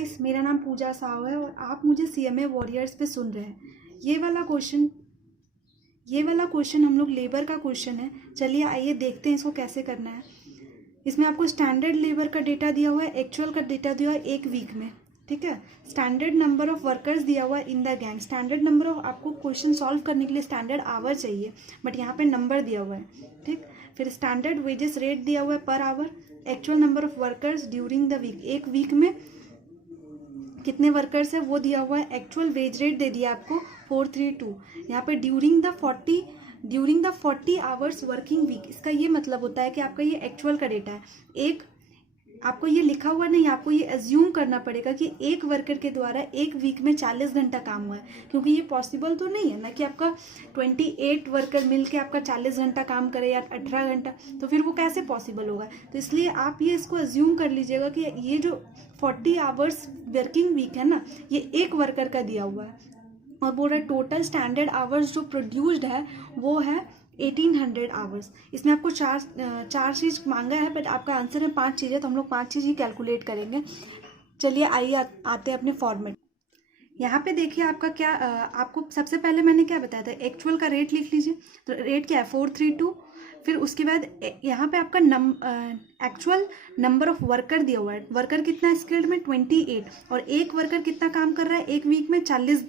Guys, मेरा नाम पूजा साहू है और आप मुझे CMA वॉरियर्स पे सुन रहे हैं। ये वाला क्वेश्चन हम लोग लेबर का क्वेश्चन है। चलिए आइए देखते हैं इसको कैसे करना है। इसमें आपको स्टैंडर्ड लेबर का डेटा दिया हुआ है, एक्चुअल का डेटा दिया हुआ है एक वीक में, ठीक है। स्टैंडर्ड नंबर ऑफ वर्कर्स दिया हुआ है in the gang. Standard number of, आपको क्वेश्चन सॉल्व करने के लिए स्टैंडर्ड आवर चाहिए, बट यहाँ पे नंबर दिया हुआ है, ठीक। फिर स्टैंडर्ड वेजेस रेट दिया हुआ है per hour. Actual number of workers during the week, एक वीक में कितने वर्कर्स है वो दिया हुआ है। एक्चुअल वेज रेट दे दिया आपको 432। यहाँ पे during the 40 hours working week, इसका ये मतलब होता है कि आपका ये एक्चुअल का डेटा है। एक आपको ये लिखा हुआ नहीं, आपको ये एज्यूम करना पड़ेगा कि एक वर्कर के द्वारा एक वीक में 40 घंटा काम हुआ है, क्योंकि ये पॉसिबल तो नहीं है ना कि आपका 28 वर्कर मिलके आपका 40 घंटा काम करे या 18 घंटा, तो फिर वो कैसे पॉसिबल होगा। तो इसलिए आप ये इसको एज्यूम कर लीजिएगा कि ये जो 40 आवर्स वर्किंग वीक है ना, ये एक वर्कर का दिया हुआ है। और बोल रहा है टोटल स्टैंडर्ड आवर्स जो प्रोड्यूस्ड है वो है 1800 आवर्स। इसमें आपको चार चीज़ मांगा है, बट आपका आंसर है 5 चीज़ें, तो हम लोग 5 चीज़ ही कैलकुलेट करेंगे। चलिए आइए आते हैं अपने फॉर्मेट। यहाँ पे देखिए आपका क्या, आपको सबसे पहले मैंने क्या बताया था, एक्चुअल का रेट लिख लीजिए। तो रेट क्या है 432। फिर उसके बाद यहाँ पे आपका एक्चुअल नंबर ऑफ वर्कर दिया हुआ है। वर्कर कितना है स्किल्ड में 28, और एक वर्कर कितना काम कर रहा है एक वीक में 40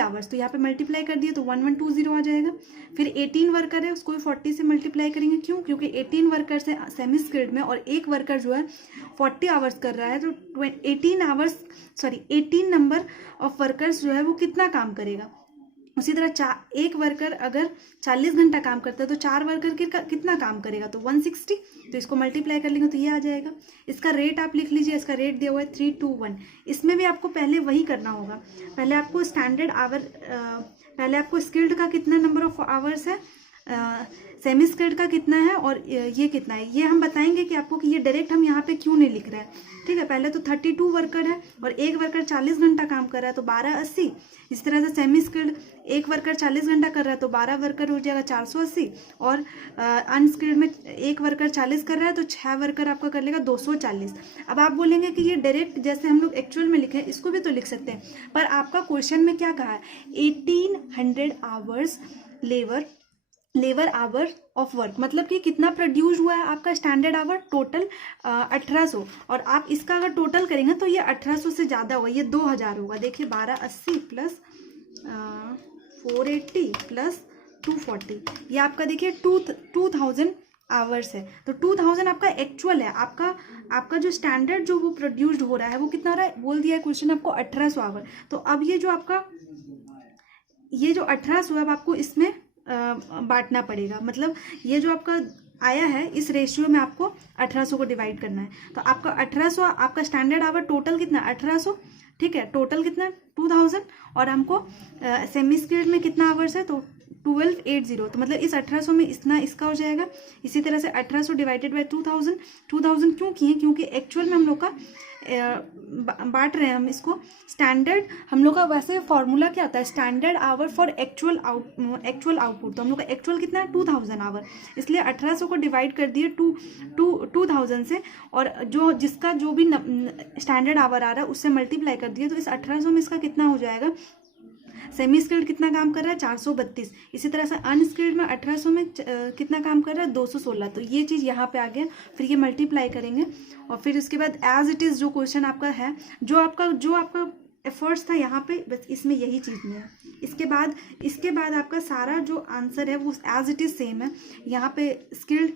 आवर्स, तो यहाँ पे मल्टीप्लाई कर दिए तो 1120 आ जाएगा। फिर 18 वर्कर है, उसको भी 40 से मल्टीप्लाई करेंगे। क्यों? क्योंकि 18 वर्कर्स है सेमी स्किल्ड में और एक वर्कर जो है 40 आवर्स कर रहा है, तो 18 नंबर ऑफ वर्कर्स जो है वो कितना काम करेगा। उसी तरह एक वर्कर अगर 40 घंटा काम करता है तो 4 वर्कर कितना काम करेगा, तो 160। तो इसको मल्टीप्लाई कर लेंगे तो ये आ जाएगा। इसका रेट आप लिख लीजिए, इसका रेट दिया हुआ है 321। इसमें भी आपको पहले वही करना होगा। पहले आपको पहले आपको स्किल्ड का कितना नंबर ऑफ आवर्स है, सेमी स्किल्ड का कितना है और ये कितना है, ये हम बताएंगे कि आपको कि ये डायरेक्ट हम यहाँ पे क्यों नहीं लिख रहे हैं, ठीक है। पहले तो 32 वर्कर है और एक वर्कर 40 घंटा काम कर रहा है तो 1280। इस तरह से सेमी स्किल्ड एक वर्कर 40 घंटा कर रहा है तो 12 वर्कर हो जाएगा 480, और अनस्किल्ड में एक वर्कर 40 कर रहा है तो 6 वर्कर आपका कर लेगा 240। अब आप बोलेंगे कि ये डायरेक्ट जैसे हम लोग एक्चुअल में लिखे इसको भी तो लिख सकते हैं, पर आपका क्वेश्चन में क्या कहा है 1800 hours labour hour of work, मतलब कि कितना प्रोड्यूस हुआ है आपका स्टैंडर्ड आवर टोटल 1800, और आप इसका अगर टोटल करेंगे तो ये 1800 से ज़्यादा होगा, ये 2000 होगा। देखिए 1280 प्लस 480 प्लस 240, ये आपका देखिए 2000 आवर्स है। तो 2000 आपका एक्चुअल है। आपका जो स्टैंडर्ड जो वो प्रोड्यूस्ड हो रहा है वो कितना हो रहा है, बोल दिया है क्वेश्चन आपको 1800 आवर। तो अब ये जो 1800 है अब आपको इसमें बांटना पड़ेगा, मतलब ये जो आपका आया है इस रेशियो में आपको 1800 को डिवाइड करना है। तो आपका 1800, आपका स्टैंडर्ड आवर टोटल कितना 1800, ठीक है। टोटल कितना 2000, और हमको सेमी स्किल्ड में कितना आवर्स है तो 1280, तो मतलब इस 1800 में इतना इसका हो जाएगा। इसी तरह से 1800 डिवाइडेड बाई 2000 क्यों किए, क्योंकि एक्चुअल में हम लोग का बांट रहे हैं हम इसको। स्टैंडर्ड हम लोग का वैसे फॉर्मूला क्या होता है, standard hour for actual output, तो हम लोग का एक्चुअल कितना है 2000 आवर, इसलिए 1800 को डिवाइड कर दिए 2000 से, और जिसका जो भी स्टैंडर्ड आवर आ रहा है उससे मल्टीप्लाई कर दिए, तो इस 1800 में इसका कितना हो जाएगा। सेमी स्किल्ड कितना काम कर रहा है 432। इसी तरह से अनस्किल्ड में 1800 में कितना काम कर रहा है 216। तो ये चीज़ यहाँ पे आ गया। फिर ये मल्टीप्लाई करेंगे और फिर उसके बाद एज इट इज़ जो क्वेश्चन आपका है, जो आपका एफर्ट्स था यहाँ पे, बस इसमें यही चीज़ में है। इसके बाद आपका सारा जो आंसर है वो एज इट इज़ सेम है। यहाँ पे स्किल्ड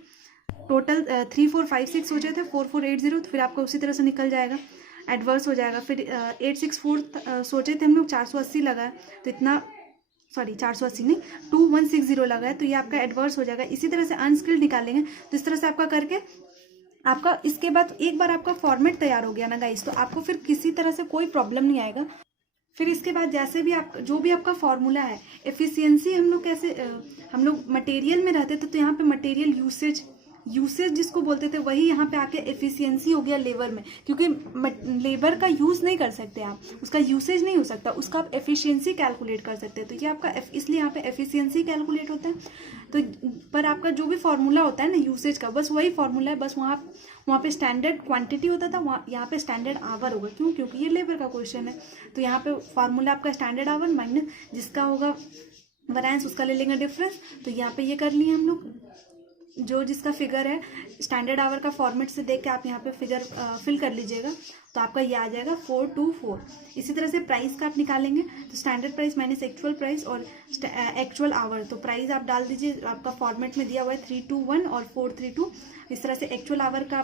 टोटल 3456 सोचे थे 4480, तो फिर आपका उसी तरह से निकल जाएगा, एडवर्स हो जाएगा। फिर 864 सोचे थे हम लोग 480 लगा है, तो इतना 480 नहीं 2160 लगा है, तो ये आपका एडवर्स हो जाएगा। इसी तरह से अनस्किल्ड निकालेंगे, तो इस तरह से आपका करके आपका इसके बाद एक बार आपका फॉर्मेट तैयार हो गया ना गाइस, तो आपको फिर किसी तरह से कोई प्रॉब्लम नहीं आएगा। फिर इसके बाद जैसे भी जो भी आपका फॉर्मूला है, एफिशिएंसी हम लोग मटेरियल में रहते थे तो यहाँ पे मटेरियल यूसेज यूसेज जिसको बोलते थे वही यहाँ पे आके एफिशिएंसी हो गया लेबर में, क्योंकि लेबर का यूज नहीं कर सकते आप, उसका यूसेज नहीं हो सकता, उसका आप एफिशिएंसी कैलकुलेट कर सकते हैं। तो ये आपका इसलिए यहाँ पे एफिशिएंसी कैलकुलेट होता है। तो पर आपका जो भी फॉर्मूला होता है ना यूसेज का, बस वही फॉर्मूला है, बस वहाँ पे स्टैंडर्ड क्वांटिटी होता था, वहाँ यहाँ पे स्टैंडर्ड आवर होगा। क्यों? क्योंकि ये लेबर का क्वेश्चन है। तो यहाँ पे फॉर्मूला आपका स्टैंडर्ड आवर माइनस जिसका होगा वैरिएंस, उसका ले लेंगे डिफरेंस। तो यहाँ पे ये कर लिए हम लोग, जो जिसका फिगर है स्टैंडर्ड आवर का फॉर्मेट से देख के आप यहाँ पे फिगर फिल कर लीजिएगा, तो आपका ये आ जाएगा 424। इसी तरह से प्राइस का आप निकालेंगे, तो standard price minus actual price और एक्चुअल आवर, तो प्राइस आप डाल दीजिए, आपका फॉर्मेट में दिया हुआ है 321 और 432। इस तरह से एक्चुअल आवर का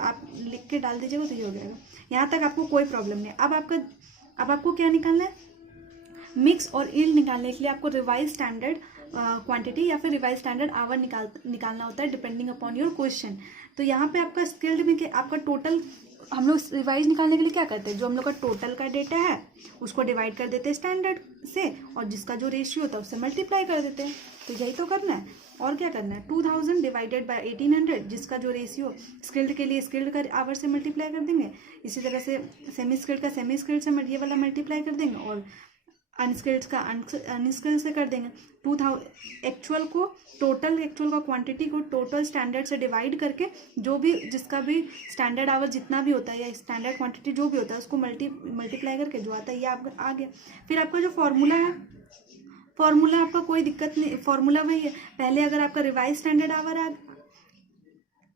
आप लिख के डाल दीजिएगा, तो ये हो जाएगा। यहाँ तक आपको कोई प्रॉब्लम नहीं। अब आपको क्या निकालना है? मिक्स और यील्ड निकालने के लिए आपको रिवाइज स्टैंडर्ड क्वांटिटी या फिर रिवाइज स्टैंडर्ड आवर निकालना होता है डिपेंडिंग अपॉन योर क्वेश्चन। तो यहाँ पे आपका स्किल्ड में आपका टोटल, हम लोग रिवाइज निकालने के लिए क्या करते हैं, जो हम लोग का टोटल का डेटा है उसको डिवाइड कर देते हैं स्टैंडर्ड से, और जिसका जो रेशियो होता है उससे मल्टीप्लाई कर देते हैं। तो यही तो करना है, और क्या करना है? 2000 डिवाइडेड बाय 1800, जिसका जो रेशियो स्किल्ड के लिए स्किल्ड का आवर से मल्टीप्लाई कर देंगे। इसी तरह से सेमी स्किल्ड का सेमी स्किल्ड से ये वाला मल्टीप्लाई कर देंगे, और अनस्किल्ड का अनस्किल्ड से कर देंगे। 2000 एक्चुअल को, टोटल एक्चुअल का क्वांटिटी को टोटल स्टैंडर्ड से डिवाइड करके, जो भी जिसका भी स्टैंडर्ड आवर जितना भी होता है या स्टैंडर्ड क्वांटिटी जो भी होता है उसको मल्टीप्लाई करके जो आता है ये आपका आ गया। फिर आपका जो फॉर्मूला है, फॉर्मूला आपका कोई दिक्कत नहीं, फॉर्मूला वही है। पहले अगर आपका रिवाइज स्टैंडर्ड आवर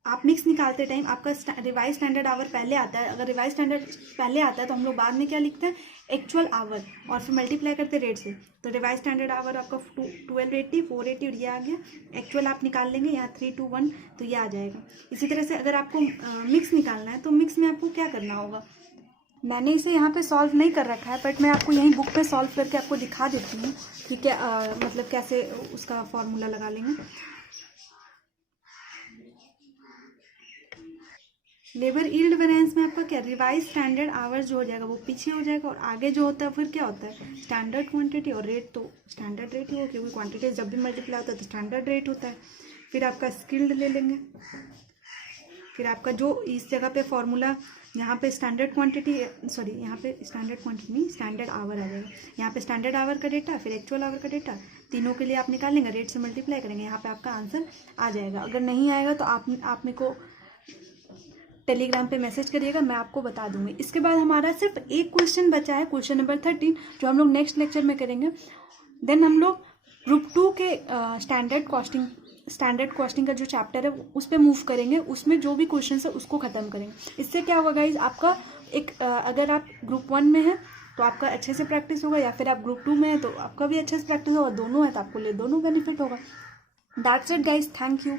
आप मिक्स निकालते टाइम आपका रिवाइज स्टैंडर्ड आवर पहले आता है, अगर रिवाइज स्टैंडर्ड पहले आता है तो हम लोग बाद में क्या लिखते हैं? एक्चुअल आवर, और फिर मल्टीप्लाई करते हैं रेट से। तो रिवाइज स्टैंडर्ड आवर आपका 1280, 480 और ये आ गया। एक्चुअल आप निकाल लेंगे यहाँ 321, तो ये आ जाएगा। इसी तरह से अगर आपको मिक्स निकालना है तो मिक्स में आपको क्या करना होगा? मैंने इसे यहाँ पे सॉल्व नहीं कर रखा है, बट मैं आपको यहीं बुक पे सॉल्व करके आपको दिखा देती हूँ कि क्या मतलब कैसे उसका फॉर्मूला लगा लेंगे। लेबर यील्ड वेरिएंस में आपका क्या, रिवाइज स्टैंडर्ड आवर्स जो हो जाएगा वो पीछे हो जाएगा, और आगे जो होता है फिर क्या होता है? स्टैंडर्ड क्वांटिटी और रेट। तो स्टैंडर्ड रेट ही हो, क्योंकि क्वांटिटी जब भी मल्टीप्लाई होता है तो स्टैंडर्ड रेट होता है। फिर आपका स्किल्ड ले लेंगे, फिर आपका जो इस जगह पे फॉर्मूला, यहाँ पे स्टैंडर्ड क्वांटिटी, सॉरी यहाँ पे स्टैंडर्ड क्वांटिटी नहीं, स्टैंडर्ड आवर आ जाएगा। यहाँ पे स्टैंडर्ड आवर का डेटा, फिर एक्चुअल आवर का डेटा, तीनों के लिए आप निकालेंगे, रेट से मल्टीप्लाई करेंगे, यहाँ पे आपका आंसर आ जाएगा। अगर नहीं आएगा तो आप मेरे को टेलीग्राम पे मैसेज करिएगा, मैं आपको बता दूंगी। इसके बाद हमारा सिर्फ एक क्वेश्चन बचा है, क्वेश्चन नंबर 13, जो हम लोग नेक्स्ट लेक्चर में करेंगे। देन हम लोग ग्रुप 2 के स्टैंडर्ड कॉस्टिंग का जो चैप्टर है उस पर मूव करेंगे, उसमें जो भी क्वेश्चन है उसको ख़त्म करेंगे। इससे क्या होगा गाइज, आपका एक अगर आप ग्रुप 1 में हैं तो आपका अच्छे से प्रैक्टिस होगा, या फिर आप ग्रुप 2 में हैं तो आपका भी अच्छे से प्रैक्टिस होगा, दोनों है तो आपको लिए दोनों बेनिफिट होगा। That's it guys, thank you.